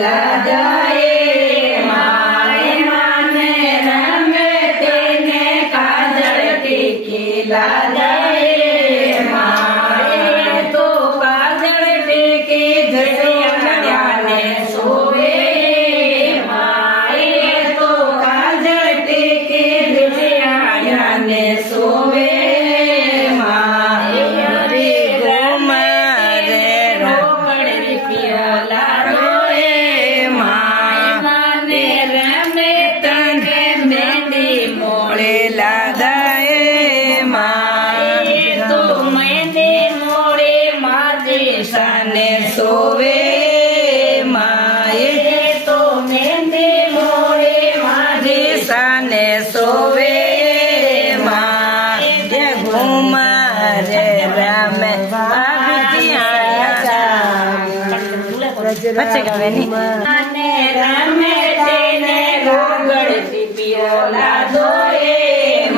લાદાએ my માને રમે તેને કાજળ ટીકી લાદાએ માય તો કાજળ ટીકી ઘડિયાળને સોવે માય તો કાજળ ટીકી ઘડિયાળને સોવે સાને સોવે માએ તો મેંદે મોડે મારી સાને સોવે માએ ઘુમારે રામે બચ્ચે ગાવે ની રામે તેને રોગડ પીપિયો લાદોએ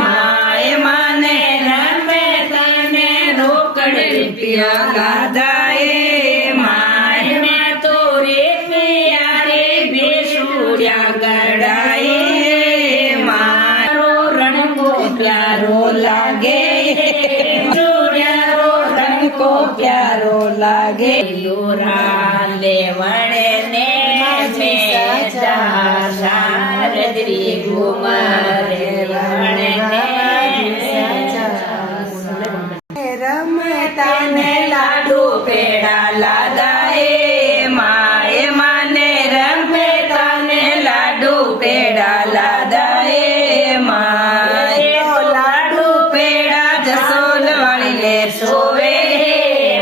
માએ માને રામે તને રોકડ પીપિયો લાદા प्यारो लागे प्यारो रंग को प्यारो लागे लोरा लेवणे ने शारद्री घुमारे वणे ने रमता ने लाडू पेड़ा लादाए माए माने रमता ने लाडू पेड़ा लादाए सोवे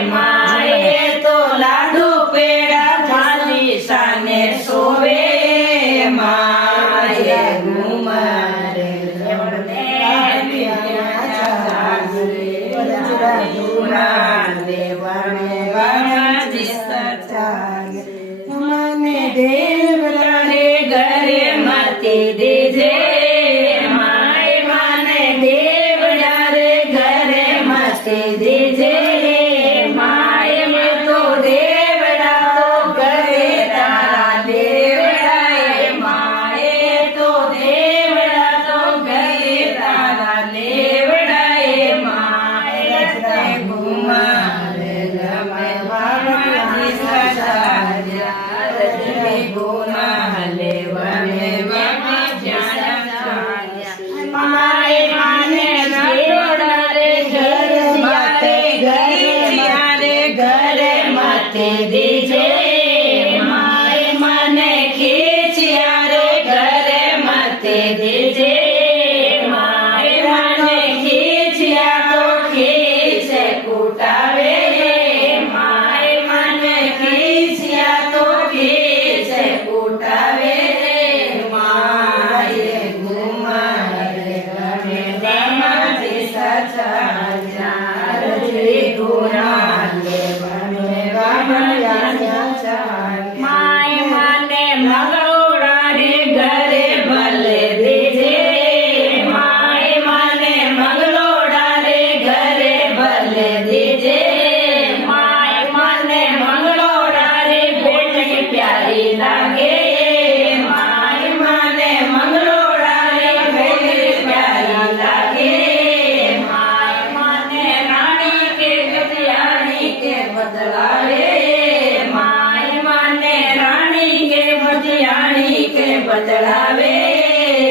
माए तो लाडू पेड़ा थाली साने सोवे माए घुमारे મને દેવરાને ઘરે માતે દેજે માય માને દેવરાને ઘરે માતે દેજે માય મેં તો દેવડા તો ઘરે તારા દેવડાએ માય તો દેવડા તો ઘરે તારા દેવડાએ માય ઘુમારે રમે વામાજી સજાયા રજને ગુનાલે વને માય માને દેવડા રે ઘરે માતે દેજે માય મને ખીચ્યા રે ઘરે માતે દેજે માય મને ખીચ્યા તો ખીચે કૂટાવે માય મને ખીચ્યા તો ખીચે કૂટાવે માય ઘુમારે ગમે ગમાતી સચાયા રજે ગુનાલે माय माने मंगलोड़ा रे घरे भले देजे माय माने मंगलोड़ा रे घरे भले देजे माय माने मंगलोड़ा रे बेट की प्यारी लागे माय माने मंगलोड़ा रे बेट की प्यारी लागे माय माने रानी के गतियानी के बदलावे बदलावे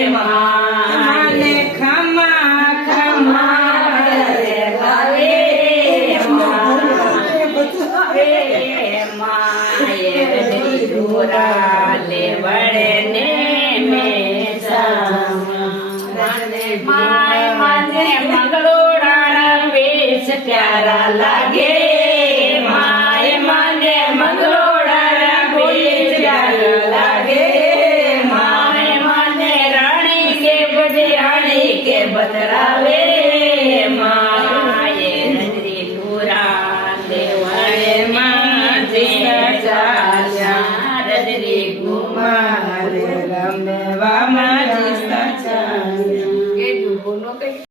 माने खमा खमा रे लावे माए दूरा ले बड़े ने में माए माने मंगलोड़ा वेश प्यारा लागे